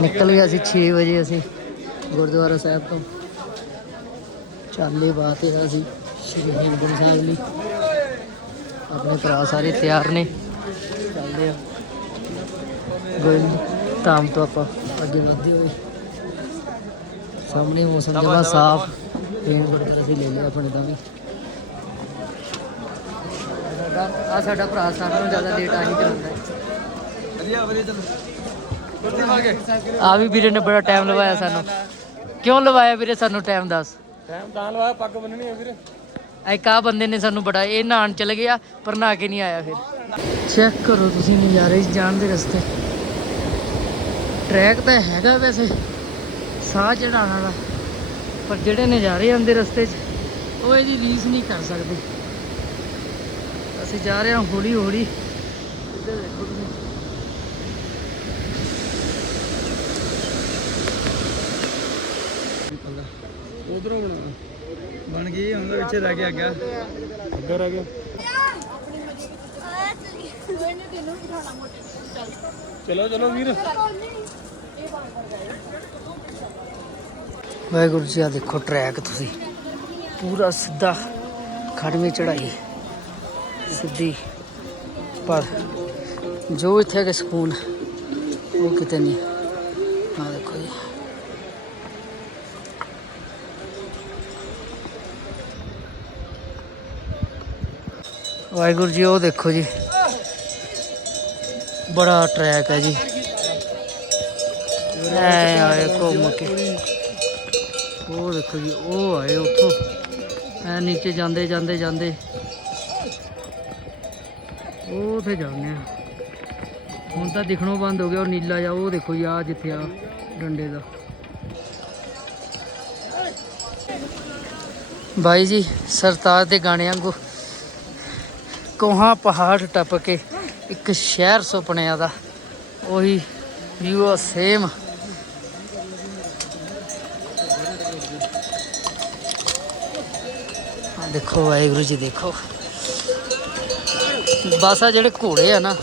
ਨਿਕਲ ਗਿਆ ਸੀ 6 ਵਜੇ ਅਸੀਂ ਗੁਰਦੁਆਰਾ ਸਾਹਿਬ ਤੋਂ। ਚਾਲੇ ਬਾਤ ਇਹਦਾ ਸੀ ਸ਼੍ਰੀ ਹਰਿਮੰਦਰ ਸਾਹਿਬ ਲਈ। ਆਪਣੇ ਭਰਾ ਸਾਰੇ ਤਿਆਰ ਨੇ। ਚੱਲਦੇ ਆ। ਗੋਇੰਦ ਧਾਮ ਤੋਂ ਆਪਾਂ ਅੱਗੇ ਵਧਦੇ ਹੋਏ। ਸਾਹਮਣੇ ਮੌਸਮ ਜਮਾ ਸਾਫ਼। ਪੇਨ ਗੁਰਦੁਆਰਾ ਸੀ ਲੈ ਲਿਆ ਆਪਣੇ ਦਾ ਵੀ। ਆ ਸਾਡਾ ਭਰਾ ਸਾਰਿਆਂ ਨੂੰ ਜ਼ਿਆਦਾ ਲੇਟ ਆ ਹੀ ਚਲਾਉਂਦਾ ਹੈ ਵਧੀਆ ਵਧੀਆ ਚੱਲ। ਆ ਵੀ ਵੀਰੇ ਨੇ ਬੜਾ ਟਾਈਮ ਲਵਾਇਆ ਸਾਨੂੰ। ਕਿਉਂ ਲਵਾਇਆ ਵੀਰੇ ਸਾਨੂੰ ਟਾਈਮ ਦੱਸ? ਟਾਈਮ ਤਾਂ ਲਵਾਇਆ ਪੱਗ ਬੰਨਣੀ ਹੈ ਵੀਰ। ਇੱਕ ਆ ਬੰਦੇ ਨੇ ਸਾਨੂੰ ਬੜਾ ਇਹ ਨਹਾਣ ਚਲ ਗਿਆ ਪਰ ਨਹਾ ਕੇ ਨਹੀਂ ਆਇਆ ਫਿਰ। ਚੈੱਕ ਕਰੋ ਤੁਸੀਂ ਨਜ਼ਾਰੇ ਜਾਣ ਦੇ ਰਸਤੇ। ਟਰੈਕ ਤਾਂ ਹੈਗਾ ਵੈਸੇ ਸਾਹ ਚੜਾਉਣ ਵਾਲਾ। ਪਰ ਜਿਹੜੇ ਨਜ਼ਾਰੇ ਆਉਂਦੇ ਰਸਤੇ 'ਚ ਉਹ ਇਹਦੀ ਰੀਸ ਨਹੀਂ ਕਰ ਸਕਦੇ। ਅਸੀਂ ਜਾ ਰਹੇ ਹਾਂ ਹੌਲੀ ਹੌਲੀ ਇੱਧਰ ਦੇਖੋ ਤੁਸੀਂ ਉਧਰੋਂ ਬਣਾ। ਬਣ ਗਈ, ਹੁਣ ਤਾਂ ਰਹਿ ਗਿਆ ਅੱਗਾ। ਅੱਗਾ ਰਹਿ ਗਿਆ। ਚਲੋ ਚਲੋ ਵੀਰ। ਵਾਹਿਗੁਰੂ ਜੀ ਆ ਦੇਖੋ ਟਰੈਕ ਤੁਸੀਂ। ਪੂਰਾ ਸਿੱਧਾ ਖੜਵੀਂ ਚੜਾਈ ਸਿੱਧੀ ਪਰ ਜੋ ਇੱਥੇ ਦਾ ਸਕੂਨ, ਉਹ ਕਿਤੇ ਨਹੀਂ। ਵਾਹਿਗੁਰੂ ਜੀ, ਉਹ ਦੇਖੋ ਜੀ। ਬੜਾ ਟਰੈਕ ਹੈ ਜੀ। ਐ ਆਏ ਘੁੰਮ ਕੇ। ਉਹ ਦੇਖੋ ਜੀ, ਉਹ ਆਏ ਉੱਥੋਂ। ਐ ਨੀਚੇ ਜਾਂਦੇ ਜਾਂਦੇ ਜਾਂਦੇ। ਉਹ ਉੱਥੇ ਜਾਂਦੇ ਆ। ਹੁਣ ਤਾਂ ਦਿਖਣੋਂ ਬੰਦ ਹੋ ਗਿਆ, ਉਹ ਨੀਲਾ ਜਾ ਉਹ ਦੇਖੋ ਜੀ ਆ ਜਿੱਥੇ ਆ ਡੰਡੇ ਦਾ। ਬਾਈ ਜੀ, ਸਰਤਾਜ ਦੇ ਗਾਣੇ ਵਾਂਗੂ। ਕੋਹਾਂ ਪਹਾੜ ਟੱਪ ਕੇ ਇੱਕ ਸ਼ਹਿਰ ਸੁਪਨਿਆਂ ਦਾ, ਉਹੀ ਵਿਊ ਆ ਸੇਮ ਦੇਖੋ, ਵਾਹਿਗੁਰੂ ਜੀ ਦੇਖੋ। ਬਸ ਆ ਜਿਹੜੇ ਘੋੜੇ ਆ ਨਾ,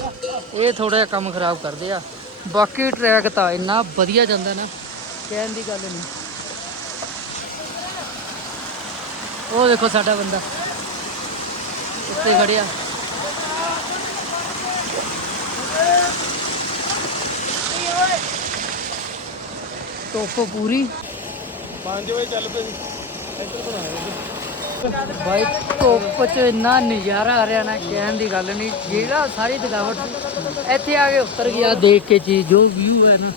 ਇਹ ਥੋੜਾ ਜਿਹਾ ਕੰਮ ਖਰਾਬ ਕਰਦੇ ਆ। ਬਾਕੀ ਟਰੈਕ ਤਾਂ ਇੰਨਾ ਵਧੀਆ ਜਾਂਦਾ ਨਾ, ਕਹਿਣ ਦੀ ਗੱਲ ਨਹੀਂ। ਉਹ ਦੇਖੋ ਸਾਡਾ ਬੰਦਾ, ਉੱਤੇ ਖੜਿਆ। ਧੁੱਪ ਪੂਰੀ। 5 ਵਜੇ ਚੱਲ ਪਏ ਇੱਧਰ ਬਣਾ ਬਾਈ ਧੁੱਪ ਚ ਇੰਨਾ ਨਜ਼ਾਰਾ ਆ ਰਿਹਾ ਨਾ ਕਹਿਣ ਦੀ ਗੱਲ ਨਹੀਂ। ਜਿਹੜਾ ਸਾਰੀ ਥਕਾਵਟ ਇੱਥੇ ਆ ਕੇ ਉਤਰ ਗਿਆ ਦੇਖ ਕੇ ਚੀਜ਼ ਜੋ ਵਿਊ ਹੈ ਨਾ।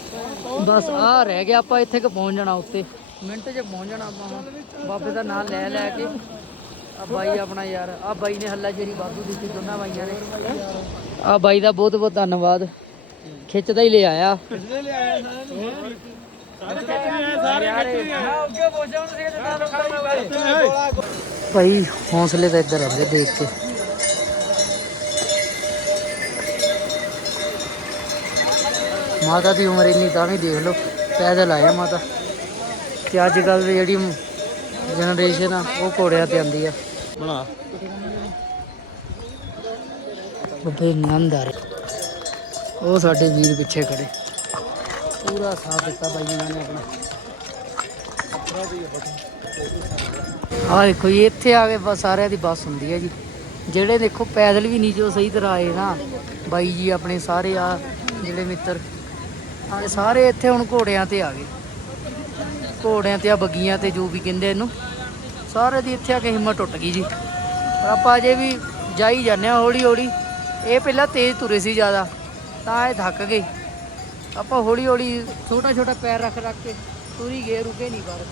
ਬਸ ਆ ਰਹਿ ਗਿਆ ਆਪਾਂ ਇੱਥੇ ਕਿ ਪਹੁੰਚ ਜਾਣਾ ਉੱਤੇ। ਮਿੰਟ 'ਚ ਪਹੁੰਚ ਜਾਣਾ ਆਪਾਂ। ਬਾਬੇ ਦਾ ਨਾਮ ਲੈ ਲੈ ਕੇ। ਆ ਬਾਈ ਆਪਣਾ ਯਾਰ, ਆ ਬਾਈ ਨੇ ਹੱਲਾ ਜੇਰੀ ਵਾਧੂ ਦਿੱਤੀ ਦੋਨਾਂ ਬਾਈਆਂ ਨੇ। ਆ ਬਾਈ ਦਾ ਬਹੁਤ ਬਹੁਤ ਧੰਨਵਾਦ। ਖਿੱਚਦਾ ਹੀ ਲੈ ਆਇਆ ਪਿਛਲੇ ਲੈ ਆਇਆ ਸਾਰੇ ਸਾਰੇ ਭਾਈ ਹੌਸਲੇ ਤਾਂ ਇੱਧਰ ਆਉਂਦੇ ਦੇਖ ਕੇ। ਮਾਤਾ ਦੀ ਉਮਰ ਇੰਨੀ ਤਾਂ ਵੀ ਦੇਖ ਲਓ, ਪੈਦਲ ਆਇਆ ਮਾਤਾ। ਤੇ ਅੱਜ ਕੱਲ ਦੀ ਜਿਹੜੀ ਜਨਰੇਸ਼ਨ ਆ, ਉਹ ਘੋੜਿਆਂ ਤੇ ਆਂਦੀ ਆ। ਬਣਾ। ਬੱਬੇ ਨੰਦ ਉਹ ਸਾਡੇ ਵੀਰ ਪਿੱਛੇ ਖੜੇ। ਪੂਰਾ ਸਾਥ ਦਿੱਤਾ ਬਾਈ ਇਹਨਾਂ ਨੇ ਆਪਣਾ। ਆਹ ਦੇਖੋ ਜੀ, ਇੱਥੇ ਆ ਕੇ ਬਸ ਸਾਰਿਆਂ ਦੀ ਬੱਸ ਹੁੰਦੀ ਹੈ ਜੀ। ਜਿਹੜੇ ਦੇਖੋ ਪੈਦਲ ਵੀ ਨਹੀਂ ਜੋ ਸਹੀ ਤਰ੍ਹਾਂ ਆਏ ਨਾ, ਬਾਈ ਜੀ ਆਪਣੇ ਸਾਰੇ ਆ, ਜਿਹੜੇ ਮਿੱਤਰ। ਸਾਰੇ ਇੱਥੇ ਹੁਣ ਘੋੜਿਆਂ ਤੇ ਆ ਗਏ। ਘੋੜਿਆਂ ਤੇ ਆ, ਬੱਗੀਆਂ ਤੇ ਜੋ ਵੀ ਕਹਿੰਦੇ ਇਹਨੂੰ। ਸਾਰੇ ਦੀ ਇੱਥੇ ਆ ਕੇ ਹਿੰਮਤ ਟੁੱਟ ਗਈ ਜੀ। ਪਰ ਆਪਾਂ ਅਜੇ ਵੀ ਜਾਈ ਜਾਂਦੇ ਆ ਹੌਲੀ ਹੌਲੀ ਇਹ ਪਹਿਲਾਂ ਤੇਜ਼ ਤੁਰੇ ਸੀ ਜ਼ਿਆਦਾ, ਤਾਂ ਇਹ ਥੱਕ ਗਏ। ਆਪਾਂ ਹੌਲੀ ਹੌਲੀ ਛੋਟਾ ਛੋਟਾ ਪੈਰ ਰੱਖ ਰੱਖ ਕੇ ਤੁਰੀ ਗਏ, ਰੁਕੇ ਨਹੀਂ ਪਰ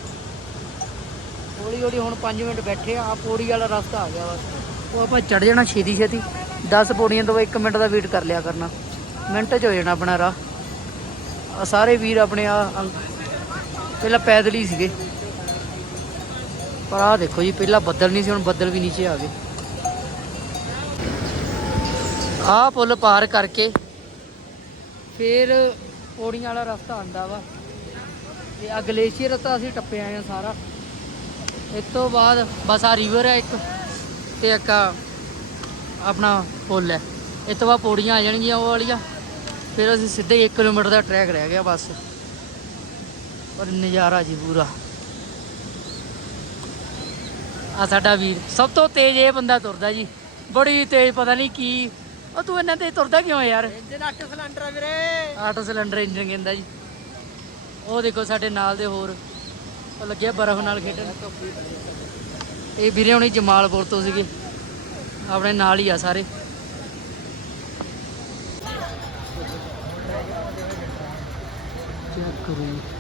ਹੌਲੀ ਹੌਲੀ ਹੁਣ 5 ਮਿੰਟ ਬੈਠੇ ਆ, ਆਹ ਪੌੜੀ ਵਾਲਾ ਰਸਤਾ ਆ ਗਿਆ ਬਸ। ਉਹ ਆਪਾਂ ਚੜ ਜਾਣਾ ਛੇਤੀ ਛੇਤੀ 10 ਪੌੜੀਆਂ ਤੋਂ 1 ਮਿੰਟ ਦਾ ਵੇਟ ਕਰ ਲਿਆ ਕਰਨਾ। ਮਿੰਟ 'ਚ ਹੋ ਜਾਣਾ ਆਪਣਾ ਰਾਹ। ਆ ਸਾਰੇ ਵੀਰ ਆਪਣੇ ਆ ਪਹਿਲਾਂ ਪੈਦਲ ਹੀ ਸੀਗੇ। ਪਰ ਆ ਦੇਖੋ ਜੀ, ਪਹਿਲਾਂ ਬੱਦਲ ਨਹੀਂ ਸੀ, ਹੁਣ ਬੱਦਲ ਵੀ ਨੀਚੇ ਆ ਗਏ। ਆਹ ਪੁੱਲ ਪਾਰ ਕਰਕੇ ਫਿਰ ਪੌੜੀਆਂ ਵਾਲਾ ਰਸਤਾ ਆਂਦਾ ਵਾ। ਤੇ ਆ ਗਲੇਸ਼ੀਅਰ ਤਾਂ ਅਸੀਂ ਟੱਪੇ ਆਏ ਆ ਸਾਰਾ। ਇਸ ਤੋਂ ਬਾਅਦ ਬਸ ਆ ਰਿਵਰ ਹੈ ਇੱਕ ਤੇ ਇੱਕ ਆਪਣਾ ਪੁੱਲ ਹੈ ਇਸ ਤੋਂ ਬਾਅਦ ਪੌੜੀਆਂ ਆ ਜਾਣਗੀਆਂ ਉਹ ਵਾਲੀਆਂ। ਫਿਰ ਅਸੀਂ ਸਿੱਧੇ 1 ਕਿਲੋਮੀਟਰ ਦਾ ਟਰੈਕ ਰਹਿ ਗਿਆ ਬਸ। ਪਰ ਨਜ਼ਾਰਾ ਜੀ ਪੂਰਾ। ਆ ਸਾਡਾ ਵੀਰ। ਸਭ ਤੋਂ ਤੇਜ਼ ਇਹ ਬੰਦਾ ਤੁਰਦਾ ਜੀ। ਬੜੀ ਤੇਜ਼ ਪਤਾ ਨਹੀਂ ਕੀ। ਉਹ ਤੂੰ ਇੰਨਾ ਤੇਜ਼ ਤੁਰਦਾ ਕਿਉਂ ਯਾਰ? ਇੰਜਨ 8 ਸਿਲੰਡਰ ਆ ਵੀਰੇ। 8 ਸਿਲੰਡਰ ਇੰਜਨ ਕਹਿੰਦਾ ਜੀ। ਉਹ ਦੇਖੋ ਸਾਡੇ ਨਾਲ ਦੇ ਹੋਰ। ਉਹ ਲੱਗਿਆ ਬਰਫ਼ ਨਾਲ ਖੇਡਣ। ਇਹ ਵੀਰੇ ਹੁਣੀ ਜਮਾਲਪੁਰ ਤੋਂ ਸੀਗੇ। ਆਪਣੇ ਨਾਲ ਹੀ ਆ ਸਾਰੇ। ਚੈੱਕ ਕਰੋ।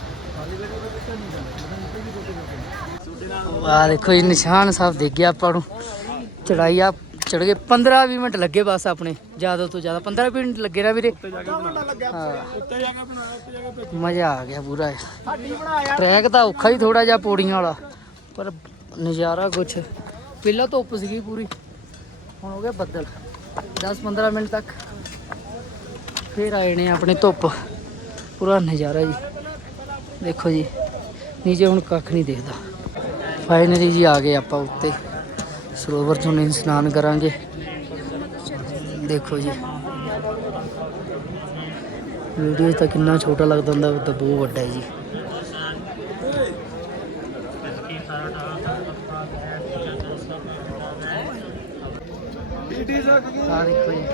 ਆ ਦੇਖੋ ਇਹ ਨਿਸ਼ਾਨ ਸਾਹਿਬ ਦੇਖ ਗਿਆ ਆਪਾਂ ਨੂੰ। ਚੜਾਈ ਆ ਚੜ ਗਏ। 15 20 ਮਿੰਟ ਲੱਗੇ ਬਸ ਆਪਣੇ ਜ਼ਿਆਦਾ ਤੋਂ ਜ਼ਿਆਦਾ। 15 20 ਮਿੰਟ ਲੱਗੇ ਨਾ ਵੀਰੇ। ਜਾ ਜਾ ਮਜ਼ਾ ਆ ਗਿਆ ਪੂਰਾ ਟਰੈਕ ਤਾਂ ਔਖਾ ਹੀ ਥੋੜਾ ਜਿਹਾ ਪੌੜੀਆਂ ਵਾਲਾ। ਪਰ ਨਜ਼ਾਰਾ ਕੁਛ। ਪਹਿਲਾਂ ਧੁੱਪ ਸੀਗੀ ਪੂਰੀ। ਹੁਣ ਹੋ ਗਿਆ ਬੱਦਲ। 10-15 ਮਿੰਟ ਤੱਕ। ਫੇਰ ਆਏ ਨੇ ਆਪਣੇ ਧੁੱਪ। ਪੂਰਾ ਨਜ਼ਾਰਾ ਜੀ। ਦੇਖੋ ਜੀ, ਨੀਚੇ ਹੁਣ ਕੱਖ ਨਹੀਂ ਦਿਖਦਾ। ਫਾਈਨਲੀ ਜੀ ਆ ਗਏ ਆਪਾਂ ਉੱਤੇ। ਸਰੋਵਰ ਤੋਂ ਇਸ਼ਨਾਨ ਕਰਾਂਗੇ। ਦੇਖੋ ਜੀ। ਵੀਡੀਓ ਤਾਂ ਕਿੰਨਾ ਛੋਟਾ ਲੱਗਦਾ ਹੁੰਦਾ ਤਾਂ ਬਹੁਤ ਵੱਡਾ ਹੈ ਜੀ। ਆ ਦੇਖੋ ਜੀ,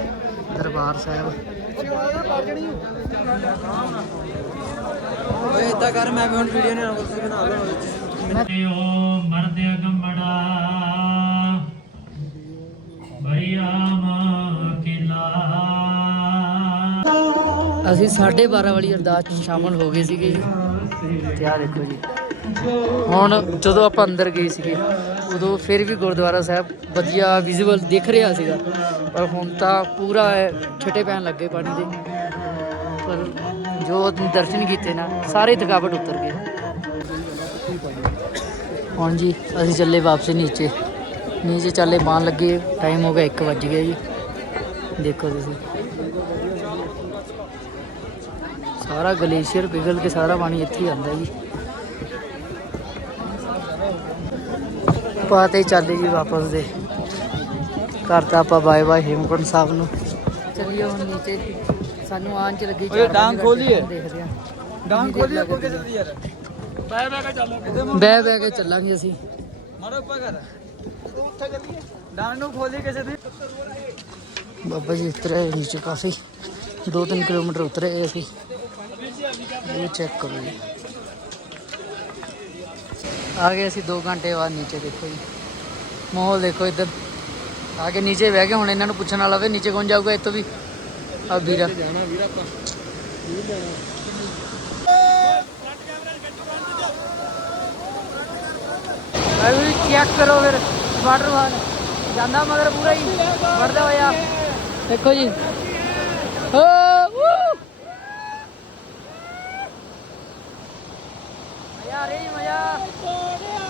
ਦਰਬਾਰ ਸਾਹਿਬ। ਓਏ ਇਦਾਂ ਕਰ ਮੈਂ ਵੀ ਹੁਣ ਵੀਡੀਓ ਨਹੀਂ ਬਣਾਉਂਦਾ ਤੁਸੀਂ ਬਣਾ ਲਓ ਓ ਮਰਦ ਅਗੰਮੜਾ। ਬਈਆਮ ਕਿਲਾ। ਅਸੀਂ 12:30 ਵਾਲੀ ਅਰਦਾਸ 'ਚ ਸ਼ਾਮਲ ਹੋ ਗਏ ਸੀਗੇ। ਜੀ ਤੇ ਆ ਦੇਖੋ ਜੀ। ਹੁਣ ਜਦੋਂ ਆਪਾਂ ਅੰਦਰ ਗਏ ਸੀਗੇ ਉਦੋਂ ਫਿਰ ਵੀ ਗੁਰਦੁਆਰਾ ਸਾਹਿਬ ਵਧੀਆ ਵਿਜ਼ੂਅਲ ਦਿਖ ਰਿਹਾ ਸੀਗਾ। ਪਰ ਹੁਣ ਤਾਂ ਪੂਰਾ ਛਿੱਟੇ ਪੈਣ ਲੱਗੇ ਪਾਣੀ ਦੇ। ਪਰ ਜੋ ਦਰਸ਼ਨ ਕੀਤੇ ਨਾ, ਸਾਰੇ ਥਕਾਵਟ ਉਤਰ ਗਏ। ਹੁਣ ਜੀ, ਅਸੀਂ ਚੱਲੇ ਵਾਪਸ ਨੀਚੇ। ਨੀਚੇ ਚੱਲੇ ਬਾਣ ਲੱਗੇ ਟਾਈਮ ਹੋ ਗਿਆ 1 ਵੱਜ ਗਿਆ ਜੀ। ਦੇਖੋ ਤੁਸੀਂ। ਸਾਰਾ ਗਲੇਸ਼ੀਅਰ ਪਿਘਲ ਕੇ ਸਾਰਾ ਪਾਣੀ ਇੱਥੇ ਹੀ ਆਉਂਦਾ ਜੀ। ਪਾਤੇ ਚੱਲੇ ਜੀ ਵਾਪਸ ਦੇ। ਘਰ ਤਾਂ ਆਪਾਂ ਬਾਏ ਬਾਏ ਹੇਮਕੁੰਟ ਸਾਹਿਬ ਨੂੰ। ਚੱਲੀਏ ਹੁਣ ਨੀਚੇ। ਸਾਨੂੰ ਆਉਣ ਚ ਲੱਗੀ ਓਏ, ਡਾਂਗ ਖੋਲੀਏ। ਦੇਖਦੇ ਆ ਡਾਂਗ ਖੋਲੀਏ ਕੋਈ ਕਿਸੇ ਦੀ ਯਾਰ? ਬਾਏ ਬਾਏ ਕੇ ਚੱਲ। ਬਹਿ ਬਹਿ ਕੇ ਚੱਲਾਂਗੇ ਅਸੀਂ। ਮਾਰੋ ਕਰ ਉੱਥੇ ਚੱਲੀਏ ਡਾਂਗ ਨੂੰ ਖੋਲੀ ਕਿਸੇ ਦੀ। ਬਾਬਾ ਜੀ ਉਤਰੇ ਨੀਚੇ ਕਾਫੀ 2-3 ਕਿਲੋਮੀਟਰ ਉਤਰੇ ਅਸੀਂ। ਇਹ ਚੈੱਕ ਕਰੋ ਜੀ। ਆ ਗਏ ਅਸੀਂ 2 ਘੰਟੇ ਬਾਅਦ ਨੀਚੇ ਦੇਖੋ ਜੀ। ਮਾਹੌਲ ਦੇਖੋ ਇੱਧਰ। ਆ ਕੇ ਨੀਚੇ ਬਹਿ ਕੇ ਹੁਣ ਇਹਨਾਂ ਨੂੰ ਪੁੱਛਣ ਵਾਲਾ ਵੇ ਨੀਚੇ ਕੌਣ ਜਾਊਗਾ ਇੱਥੋਂ ਵੀ। ਆ ਵੀਰਾ। ਜਾਣਾ ਵੀਰ ਆਪਾਂ। ਆ ਵੀ ਚੈੱਕ ਕਰੋ ਫਿਰ ਵਾਟਰਫਾਲ ਜਾਂਦਾ ਮਗਰ ਪੂਰਾ ਹੀ ਵੜਦਾ ਹੋਇਆ। ਦੇਖੋ ਜੀ। ਆ ਰਿਹਾ ਜੀ ਮਜ਼ਾ।